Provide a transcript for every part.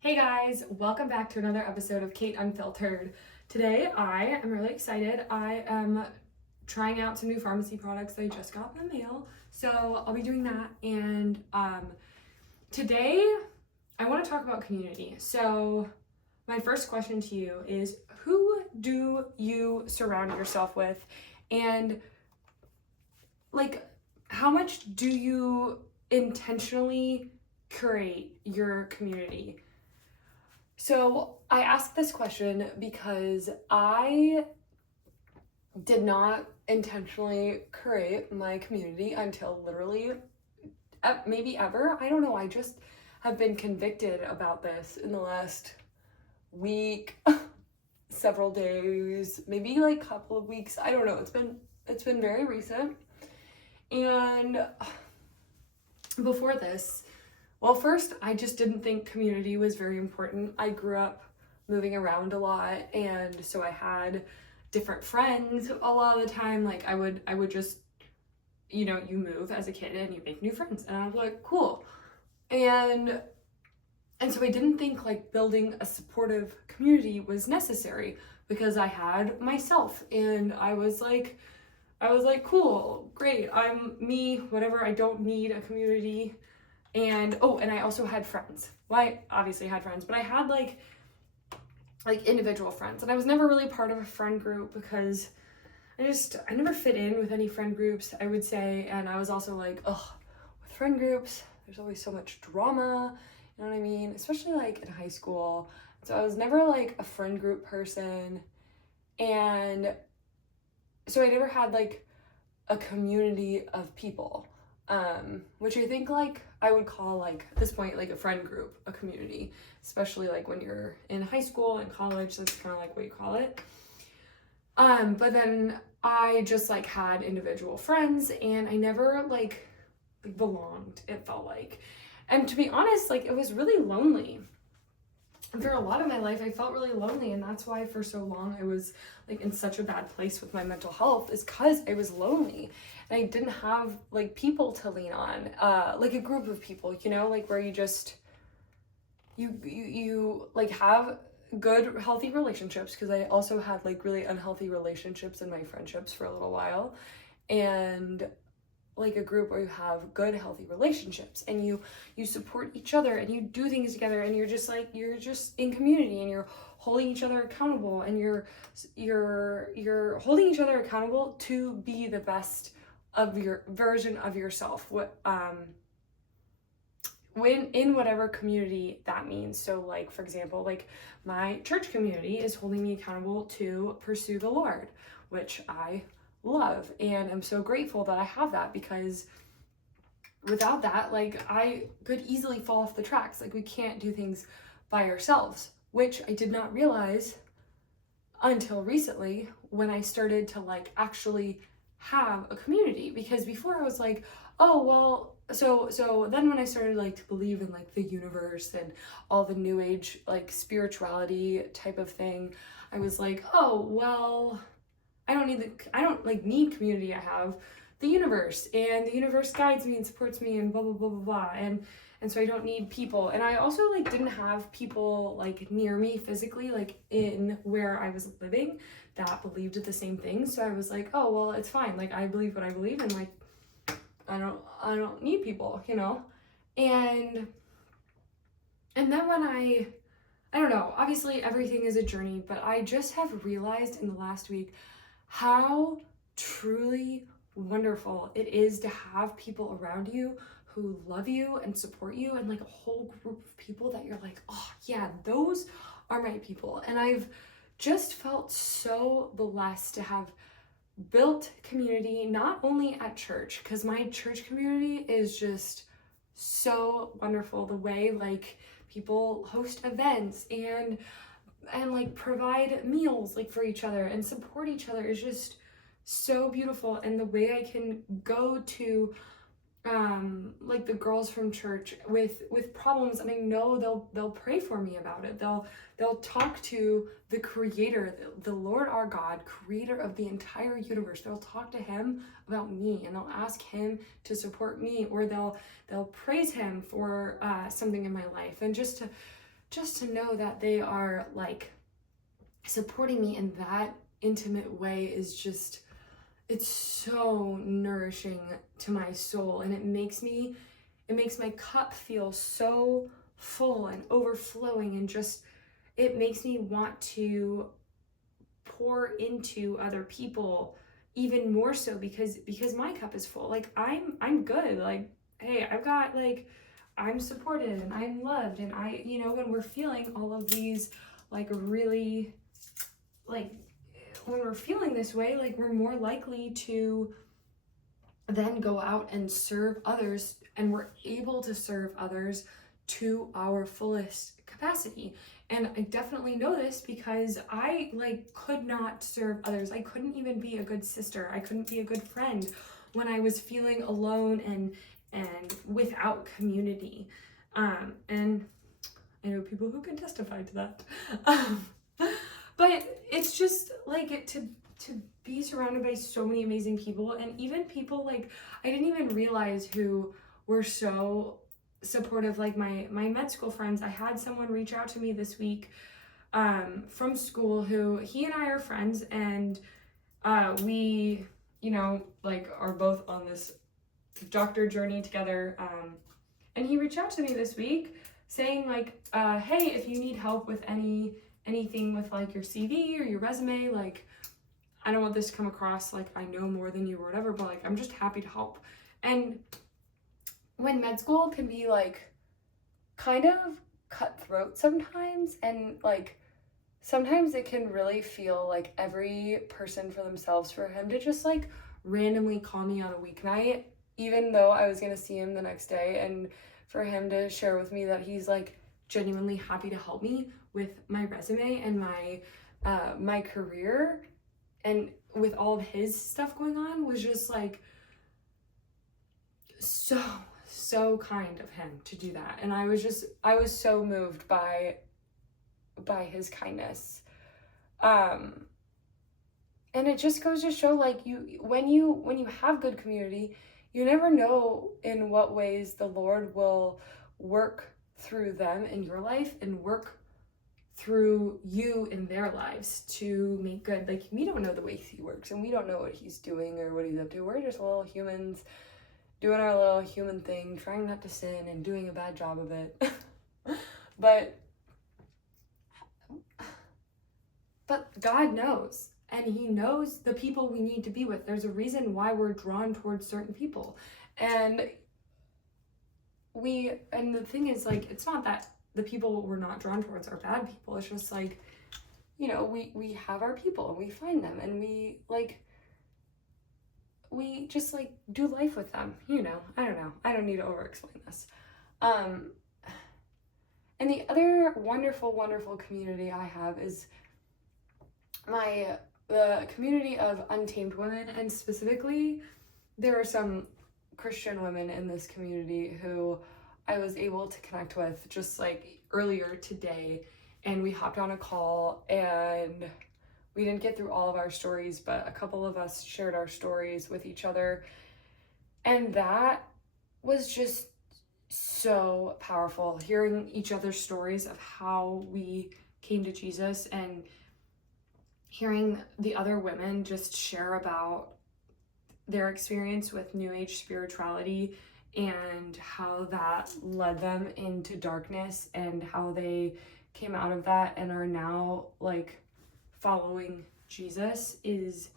Hey guys, welcome back to another episode of Kate Unfiltered. Today I am really excited. I am trying out some new pharmacy products that I just got in the mail. So I'll be doing that. And today I want to talk about community. So my first question to you is, who do you surround yourself with? And how much do you intentionally curate your community? So I ask this question because I did not intentionally create my community until literally maybe ever. I don't know. I just have been convicted about this in the last week, several days, maybe like a couple of weeks. I don't know. It's been very recent. And before this, well, first, I just didn't think community was very important. I grew up moving around a lot, and so I had different friends a lot of the time. Like I would just, you move as a kid and you make new friends, and I was like, cool. And so I didn't think like building a supportive community was necessary because I had myself, and I was like, cool, great, I'm me, whatever. I don't need a community. And I also had friends. Well, I obviously had friends, but I had like individual friends, and I was never really part of a friend group because I never fit in with any friend groups, I would say. And I was also like, with friend groups, there's always so much drama, you know what I mean? Especially like in high school. So I was never like a friend group person, and so I never had like a community of people. Which I think like I would call like at this point like a friend group, a community, especially like when you're in high school and college. That's kind of like what you call it. But then I just like had individual friends, and I never like belonged, it felt like. And to be honest, like it was really lonely. For a lot of my life I felt really lonely, and that's why for so long I was like in such a bad place with my mental health, is because I was lonely and I didn't have like people to lean on, like a group of people, like where you just you like have good healthy relationships, because I also had like really unhealthy relationships in my friendships for a little while, and like a group where you have good healthy relationships and you support each other and you do things together, and you're just in community, and you're holding each other accountable, and you're holding each other accountable to be the best of your version of yourself, when in whatever community that means. So like, for example, like my church community is holding me accountable to pursue the Lord, which I love, and I'm so grateful that I have that, because without that, like I could easily fall off the tracks. Like we can't do things by ourselves, which I did not realize until recently when I started to like actually have a community. Because before I was like, oh well, so then when I started like to believe in like the universe and all the new age like spirituality type of thing, I was like, oh well, I don't like need community. I have the universe, and the universe guides me and supports me and blah blah blah blah blah. And so I don't need people. And I also like didn't have people like near me physically, like in where I was living, that believed the same thing. So I was like, oh well, it's fine. Like I believe what I believe, and like I don't need people, And then when I don't know, obviously everything is a journey, but I just have realized in the last week how truly wonderful it is to have people around you who love you and support you, and like a whole group of people that you're like, oh yeah, those are my people. And I've just felt so blessed to have built community, not only at church, because my church community is just so wonderful. The way like people host events and like provide meals like for each other and support each other is just so beautiful. And the way I can go to like the girls from church with problems, and I know they'll pray for me about it. They'll talk to the creator, the Lord our God, creator of the entire universe. They'll talk to him about me, and they'll ask him to support me, or they'll praise him for something in my life. And just just to know that they are like supporting me in that intimate way is just, it's so nourishing to my soul, and it makes my cup feel so full and overflowing, and just, it makes me want to pour into other people even more so, because my cup is full. Like I'm good. Like, hey, I've got, like, I'm supported and I'm loved, and I, you know, when we're feeling all of these, like, really, like, when we're feeling this way, like, we're more likely to then go out and serve others, and we're able to serve others to our fullest capacity. And I definitely know this because I, like, could not serve others. I couldn't even be a good sister. I couldn't be a good friend when I was feeling alone and without community. And I know people who can testify to that. But it's just like to be surrounded by so many amazing people, and even people, like, I didn't even realize who were so supportive, like my med school friends. I had someone reach out to me this week from school, who, he and I are friends, and we, you know, like, are both on this doctor journey together, and he reached out to me this week saying, like, hey, if you need help with anything with, like, your CV or your resume, like, I don't want this to come across like I know more than you or whatever, but, like, I'm just happy to help. And when med school can be, like, kind of cutthroat sometimes, and, like, sometimes it can really feel like every person for themselves, for him to just, like, randomly call me on a weeknight, even though I was gonna see him the next day, and for him to share with me that he's, like, genuinely happy to help me with my resume and my career, and with all of his stuff going on, was just, like, so kind of him to do that. And I was so moved by his kindness. And it just goes to show, like, when you have good community, you never know in what ways the Lord will work through them in your life and work through you in their lives to make good. Like, we don't know the ways he works, and we don't know what he's doing or what he's up to. We're just little humans doing our little human thing, trying not to sin and doing a bad job of it. but God knows, and he knows the people we need to be with. There's a reason why we're drawn towards certain people. And the thing is, like, it's not that the people we're not drawn towards are bad people. It's just, like, you know, we have our people, and we find them, and we just, like, do life with them, you know. I don't know. I don't need to over-explain this. And the other wonderful, wonderful community I have is the community of Untamed Women, and specifically, there are some Christian women in this community who I was able to connect with just, like, earlier today, and we hopped on a call, and we didn't get through all of our stories, but a couple of us shared our stories with each other, and that was just so powerful, hearing each other's stories of how we came to Jesus, and hearing the other women just share about their experience with New Age spirituality and how that led them into darkness, and how they came out of that and are now, like, following Jesus, is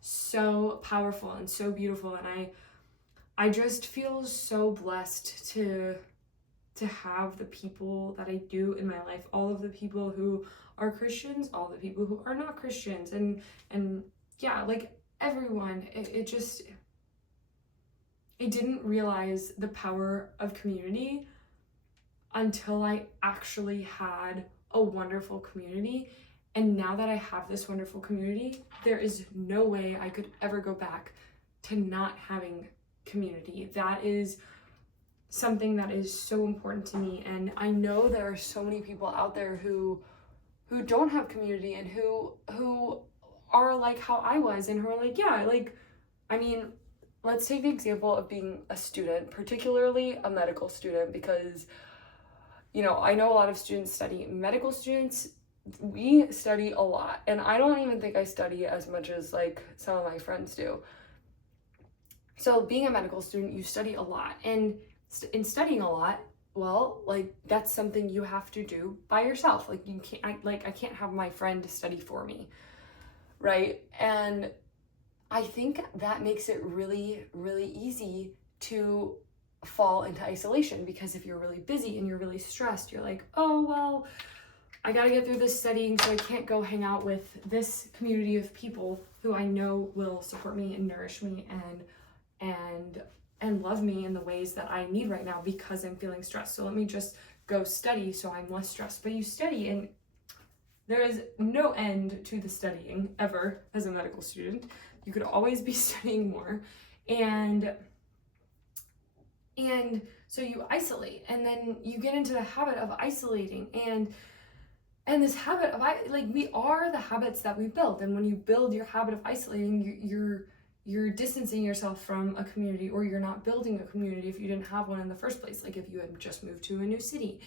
so powerful and so beautiful. And I just feel so blessed to have the people that I do in my life, all of the people who are Christians, all the people who are not Christians, and yeah, like, everyone. I didn't realize the power of community until I actually had a wonderful community. And now that I have this wonderful community, there is no way I could ever go back to not having community. That is something that is so important to me. And I know there are so many people out there who don't have community, and who are like how I was, and who are like, yeah, like, I mean, let's take the example of being a student, particularly a medical student, because I know a lot of students study. Medical students, we study a lot, and I don't even think I study as much as like some of my friends do. So being a medical student, you study a lot, and in studying a lot, well, like that's something you have to do by yourself. Like you can't, I can't have my friend study for me, right? And I think that makes it really, really easy to fall into isolation, because if you're really busy and you're really stressed, you're like, oh, well, I gotta get through this studying, so I can't go hang out with this community of people who I know will support me and nourish me and love me in the ways that I need right now because I'm feeling stressed. So let me just go study so I'm less stressed. But you study, and there is no end to the studying ever as a medical student. You could always be studying more. And so you isolate, and then you get into the habit of isolating, and this habit of we are the habits that we build. And when you build your habit of isolating, you're distancing yourself from a community, or you're not building a community if you didn't have one in the first place, like if you had just moved to a new city.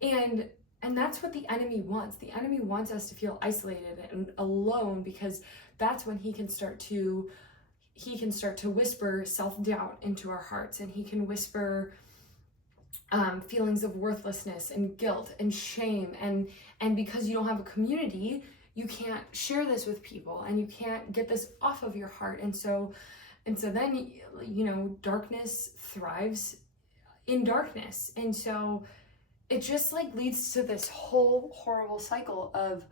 And that's what the enemy wants. The enemy wants us to feel isolated and alone, because that's when he can start to whisper self-doubt into our hearts, and he can whisper feelings of worthlessness and guilt and shame, and because you don't have a community, you can't share this with people, and you can't get this off of your heart. And so then darkness thrives in darkness. And so it just leads to this whole horrible cycle of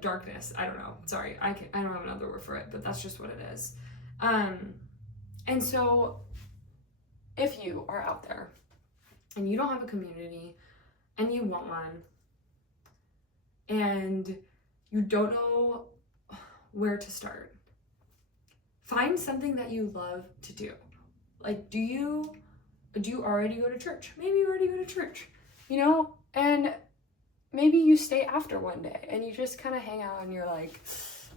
darkness. I don't know. Sorry, I don't have another word for it, but that's just what it is. And so if you are out there and you don't have a community and you want one, and you don't know where to start, find something that you love to do. Like, do you already go to church? Maybe you already go to church, and maybe you stay after one day and you just kind of hang out, and you're like,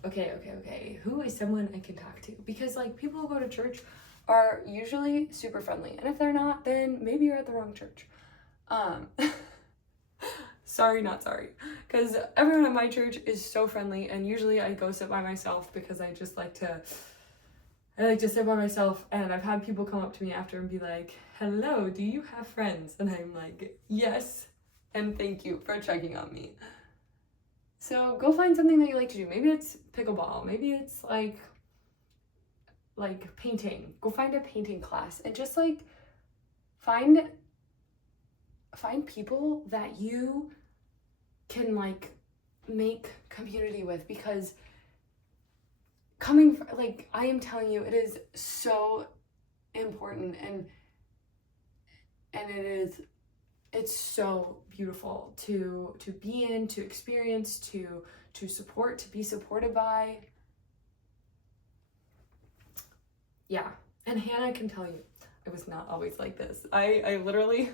okay, who is someone I can talk to? Because people who go to church are usually super friendly, and if they're not, then maybe you're at the wrong church. Sorry, not sorry, because everyone at my church is so friendly, and usually I go sit by myself because I like to sit by myself. And I've had people come up to me after and be like, hello, do you have friends? And I'm like, yes, and thank you for checking on me. So go find something that you like to do. Maybe it's pickleball, maybe it's like painting. Go find a painting class, and just find people that you can make community with, because I am telling you, it is so important, and it's so beautiful to be in, to experience, to support, to be supported by. Yeah. And Hannah can tell you, I was not always like this. I literally,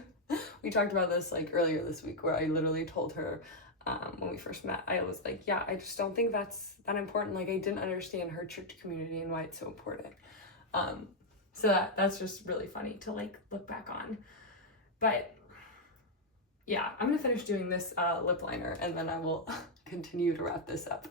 we talked about this earlier this week, where I literally told her when we first met, I was like, yeah, I just don't think that's that important. I didn't understand her church community and why it's so important. So that's just really funny to look back on. But yeah, I'm gonna finish doing this lip liner, and then I will continue to wrap this up.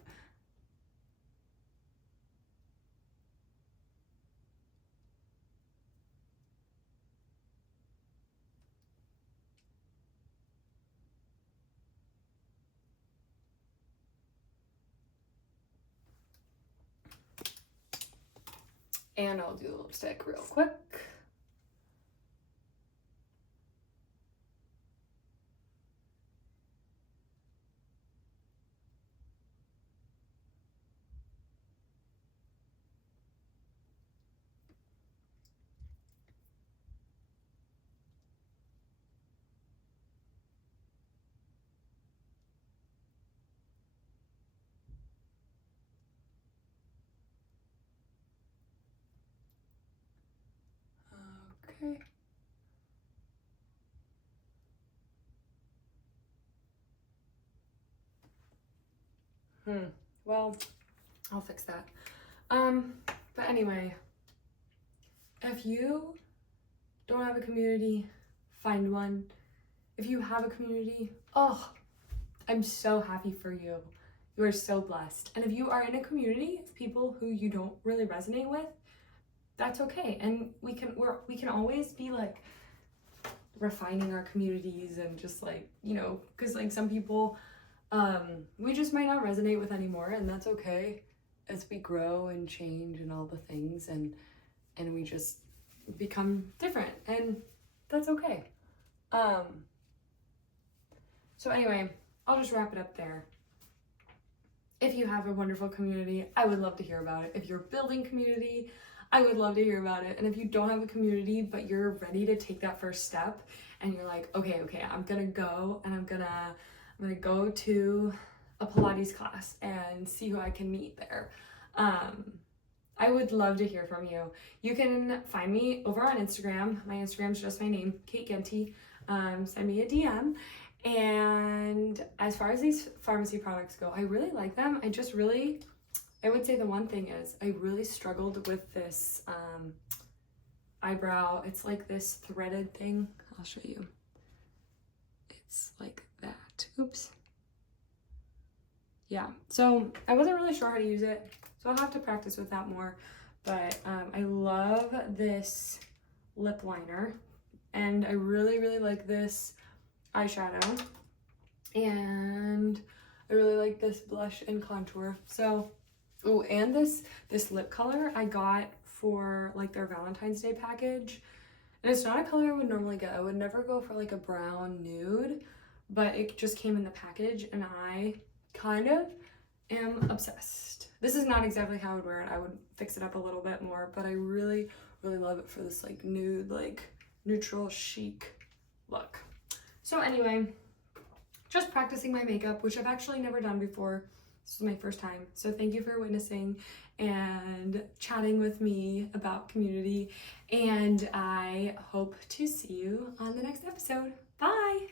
And I'll do the lipstick real quick. Okay. Well, I'll fix that. But anyway, if you don't have a community, find one. If you have a community, oh, I'm so happy for you. You are so blessed. And if you are in a community of people who you don't really resonate with, that's okay. And we can always be like refining our communities and just like, you know, because like some people we just might not resonate with anymore, and that's okay as we grow and change and all the things, and we just become different, and that's okay. So anyway, I'll just wrap it up there. If you have a wonderful community, I would love to hear about it. If you're building community, I would love to hear about it. And if you don't have a community, but you're ready to take that first step and you're like, okay, I'm gonna go and I'm gonna go to a Pilates class and see who I can meet there. I would love to hear from you. You can find me over on Instagram. My Instagram's just my name, Kate Genty. Send me a DM. And as far as these pharmacy products go, I really like them. I would say the one thing is I really struggled with this eyebrow. It's like this threaded thing. I'll show you. It's like that. Oops. Yeah, so I wasn't really sure how to use it, so I'll have to practice with that more. But I love this lip liner, and I really like this eyeshadow, and I really like this blush and contour. So, oh, and this lip color I got for like their Valentine's Day package, and it's not a color I would normally get. I would never go for like a brown nude, but it just came in the package, and I kind of am obsessed. This is not exactly how I would wear it. I would fix it up a little bit more, but I really love it for this like nude, like neutral chic look. So anyway, just practicing my makeup, which I've actually never done before. This was my first time. So thank you for witnessing and chatting with me about community. And I hope to see you on the next episode. Bye!